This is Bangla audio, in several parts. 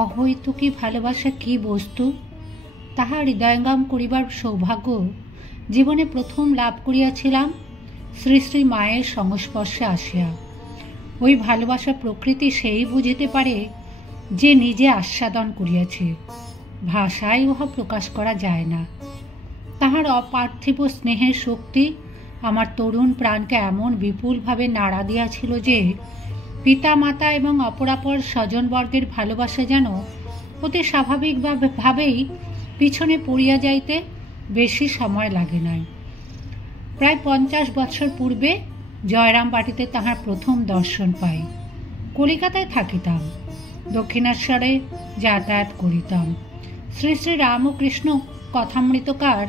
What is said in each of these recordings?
অহৈতুকী ভালোবাসা কি বস্তু তাহা হৃদয়ঙ্গম করিবার সৌভাগ্য জীবনে প্রথম লাভ করিয়াছিলাম শ্রী শ্রী মায়ের সংস্পর্শে আসিয়া। ওই ভালোবাসা প্রকৃতি সেই বুঝিতে পারে যে নিজে আস্বাদন করিয়াছে, ভাষায় উহা প্রকাশ করা যায় না। তাহার অপার্থিব স্নেহের শক্তি আমার তরুণ প্রাণকে এমন বিপুলভাবে নাড়া দিয়াছিল যে পিতা মাতা এবং অপরাপর স্বজনবর্গের ভালোবাসা যেন অতি স্বাভাবিকভাবেই পিছনে পড়িয়া যাইতে বেশি সময় লাগে নাই। প্রায় 50 বৎসর পূর্বে জয়রামবাটিতে তাহার প্রথম দর্শন পাই। কলিকাতায় থাকিতাম, দক্ষিণেশ্বরে যাতায়াত করিতাম। শ্রী শ্রী রামকৃষ্ণ কথামৃতকার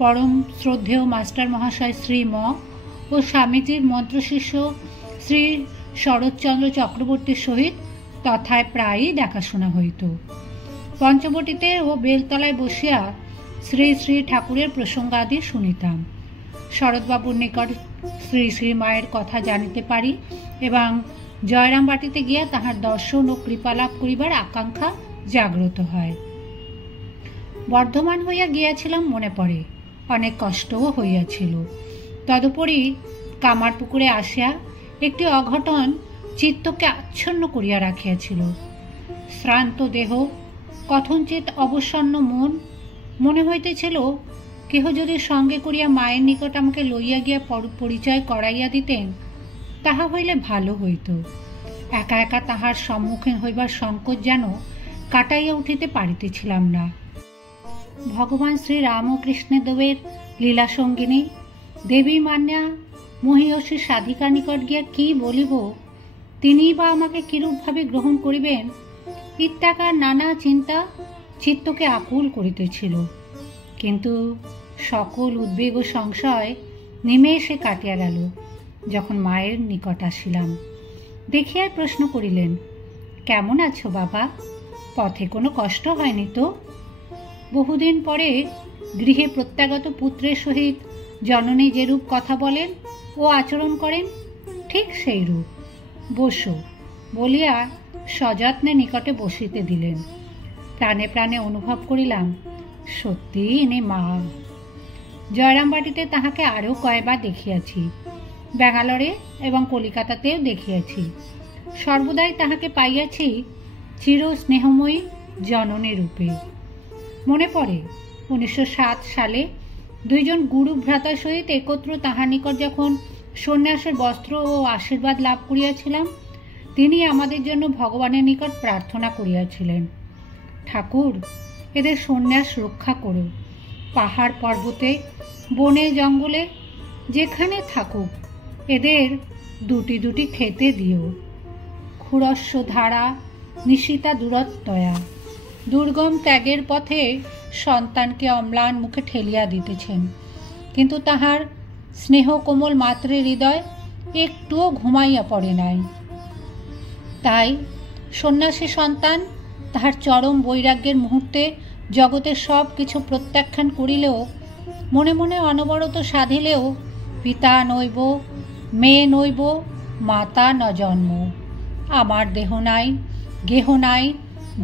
পরম শ্রদ্ধেয় মাস্টার মহাশয় শ্রী ম ও স্বামীজির মন্ত্রশিষ্য শ্রী শরৎচন্দ্র চক্রবর্তীর সহিত তথায় প্রায়ই দেখাশোনা হইত। পঞ্চবটিতে ও বেলতলায় বসিয়া শ্রী শ্রী ঠাকুরের প্রসঙ্গাদি শুনিতাম। শরৎবাবুর নিকট শ্রী শ্রী মায়ের কথা জানিতে পারি এবং জয়রামবাটিতে গিয়া তাহার দর্শন ও কৃপালাভ করিবার আকাঙ্ক্ষা জাগ্রত হয়। বর্ধমান হইয়া গিয়াছিলাম মনে পড়ে, অনেক কষ্টও হইয়াছিল। তদুপরি কামারপুকুরে আসিয়া একটি অঘটন চিত্তকে আচ্ছন্ন করিয়া রাখিয়াছিল। শ্রান্ত দেহ, কথঞ্চিত অবসন্ন মন, মনে হইতেছিল কেহ যদি সঙ্গে করিয়া মায়ের নিকট আমাকে লইয়া গিয়া পরিচয় করাইয়া দিতেন তাহা হইলে ভালো হইত। একা একা তাহার সম্মুখীন হইবার সংকোচ যেন কাটাইয়া উঠিতে পারিতেছিলাম না। ভগবান শ্রী রামকৃষ্ণ দেবের লীলাসঙ্গিনী দেবী মান্যা মহীয়সী সাধিকার নিকট গিয়া কি বলিব, তিনিই বা আমাকে কিরূপভাবে গ্রহণ করিবেন ইত্যাকার নানা চিন্তা চিত্তকে আকুল করিতেছিল। কিন্তু সকল উদ্বেগ ও সংশয় নিমেষে কাটিয়া গেল যখন মায়ের নিকট আসিলাম। দেখিয়াই প্রশ্ন করিলেন, কেমন আছো বাবা? পথে কোনো কষ্ট হয়নি তো? বহুদিন পরে গৃহে প্রত্যাগত পুত্রের সহিত জননী যেরূপ কথা বলেন ও আচরণ করেন ঠিক সেই রূপ। বসো বলিয়া সযত্নে নিকটে বসিতে দিলেন। প্রাণে প্রাণে অনুভব করিলাম সত্যি ইনি মা। জয়রামবাটিতে তাহাকে আরও কয়বার দেখিয়াছি, ব্যাঙ্গালোরে এবং কলিকাতাতেও দেখিয়াছি। সর্বদাই তাহাকে পাইয়াছি চির স্নেহময়ী জননী রূপে। মনে পড়ে 1907 সালে দুইজন গুরু ভ্রাতার সহিত একত্র তাহার নিকট যখন সন্ন্যাসের বস্ত্র ও আশীর্বাদ লাভ করিয়াছিলাম, তিনি আমাদের জন্য ভগবানের নিকট প্রার্থনা করিয়াছিলেন, ঠাকুর এদের সন্ন্যাস রক্ষা করো, পাহাড় পর্বতে বনে জঙ্গলে যেখানে থাকুক এদের দুটি দুটি খেতে দিও। ক্ষুরস্য ধারা নিশিতা দূরত্বয়া, দুর্গম ত্যাগের পথে সন্তানকে অম্লান মুখে ঠেলিয়া দিতেছেন, কিন্তু তাহার স্নেহ কোমল মাতৃ হৃদয় একটুও ঘুমাইয়া পড়ে নাই। তাই সন্ন্যাসী সন্তান তাহার চরম বৈরাগ্যের মুহূর্তে জগতের সব কিছু প্রত্যাখ্যান করিলেও, মনে মনে অনবরত সাধিলেও, পিতা নইব, মেয়ে নইব, মাতা ন জন্ম, আমার দেহ নাই, গেহ নাই,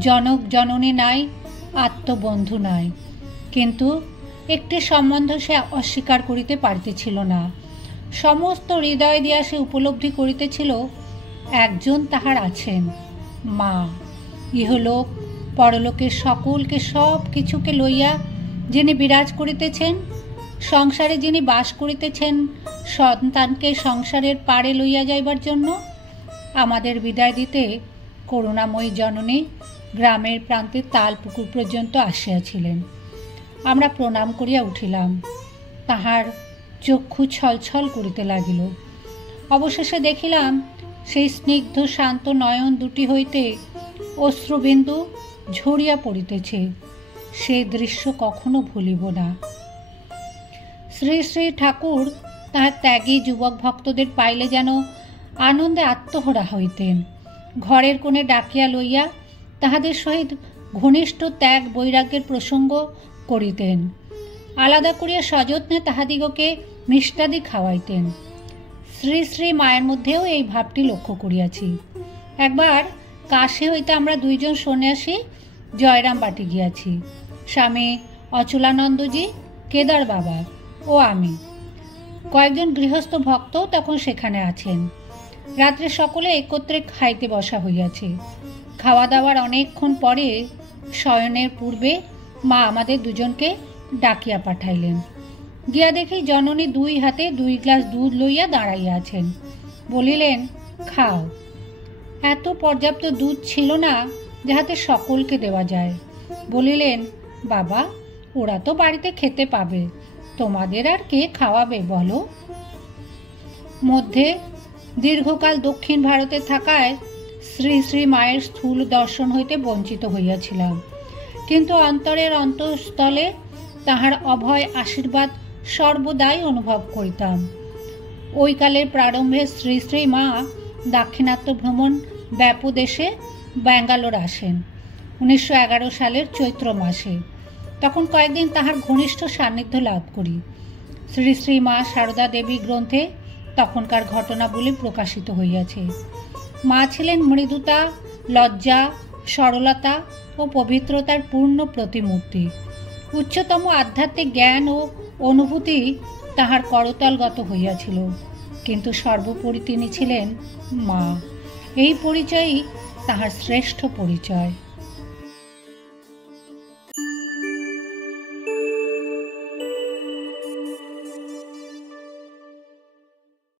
জনক জননী নাই, আত্মবন্ধু নাই, কিন্তু একটি সম্বন্ধ সে অস্বীকার করিতে পারিতেছিল না। সমস্ত হৃদয় দিয়া সে উপলব্ধি করিতেছিল একজন তাহার আছেন, মা। ইহলোক পরলোকের সকলকে সব কিছুকে লইয়া যিনি বিরাজ করিতেছেন, সংসারে যিনি বাস করিতেছেন সন্তানকে সংসারের পারে লইয়া যাইবার জন্য, আমাদের বিদায় দিতে করুণাময়ী জননী গ্রামের প্রান্তে তালপুকুর পর্যন্ত আসিয়াছিলেন। আমরা প্রণাম করিয়া উঠিলাম। তাহার চক্ষু ছলছল করিতে লাগিল। অবশেষে দেখিলাম সেই স্নিগ্ধ শান্ত নয়ন দুটি হইতে অশ্রুবিন্দু ঝরিয়া পড়িতেছে। সেই দৃশ্য কখনো ভুলিব না। শ্রী শ্রী ঠাকুর তাহার ত্যাগী যুবক ভক্তদের পাইলে যেন আনন্দে আত্মহরা হইতেন। ঘরের কোণে ডাকিয়া লইয়া তাহাদের সহিত ঘনিষ্ঠ ত্যাগ বৈরাগ্যের প্রসঙ্গ করিতেন। আলাদা করিয়া সযত্নে তাহাদিগকে মিষ্টাদি খাওয়াইতেন। শ্রী শ্রী মায়ের মধ্যেও এই ভাবটি লক্ষ্য করিয়াছি। একবার কাশী হইতে আমরা দুইজন সন্ন্যাসী জয়রাম বাটি গিয়াছি, স্বামী অচলানন্দজি, কেদার বাবা ও আমি। কয়েকজন গৃহস্থ ভক্তও তখন সেখানে আছেন। রাত্রে সকলে একত্রে খাইতে বসা হইয়াছে। খাওয়া দাওয়ার অনেকক্ষণ পরে শয়নের পূর্বে মা আমাদের দুজনকে ডাকিয়া পাঠাইলেন। গিয়া দেখি জননী দুই হাতে 2 গ্লাস দুধ লইয়া দাঁড়াইয়া আছেন। বলিলেন, খাও। এত পর্যাপ্ত দুধ ছিল না যাহাতে সকলকে দেওয়া যায়। বলিলেন, বাবা, ওরা তো বাড়িতে খেতে পাবে, তোমাদের আর কে খাওয়াবে বলো? মধ্যে দীর্ঘকাল দক্ষিণ ভারতে থাকায় শ্রী শ্রী মায়ের স্থূল দর্শন হইতে বঞ্চিত হইয়াছিলাম, কিন্তু অন্তরের অন্তঃস্থলে তাহার অভয় আশীর্বাদ সর্বদাই অনুভব করিতাম। ওই কালের প্রারম্ভে শ্রী শ্রী মা দাক্ষিণাত্য ভ্রমণ ব্যাপদেশে ব্যাঙ্গালোর আসেন 1911 সালের চৈত্র মাসে। তখন কয়েকদিন তাহার ঘনিষ্ঠ সান্নিধ্য লাভ করি। শ্রী শ্রী মা সারদা দেবী গ্রন্থে তখনকার ঘটনাবলী প্রকাশিত হইয়াছে। মা ছিলেন মৃদুতা, লজ্জা, সরলতা ও পবিত্রতার পূর্ণ প্রতিমূর্তি। উচ্চতম আধ্যাত্মিক জ্ঞান ও অনুভূতি তাহার করতলগত হইয়াছিল, কিন্তু সর্বোপরি তিনি ছিলেন মা। এই পরিচয়ই তাহার শ্রেষ্ঠ পরিচয়।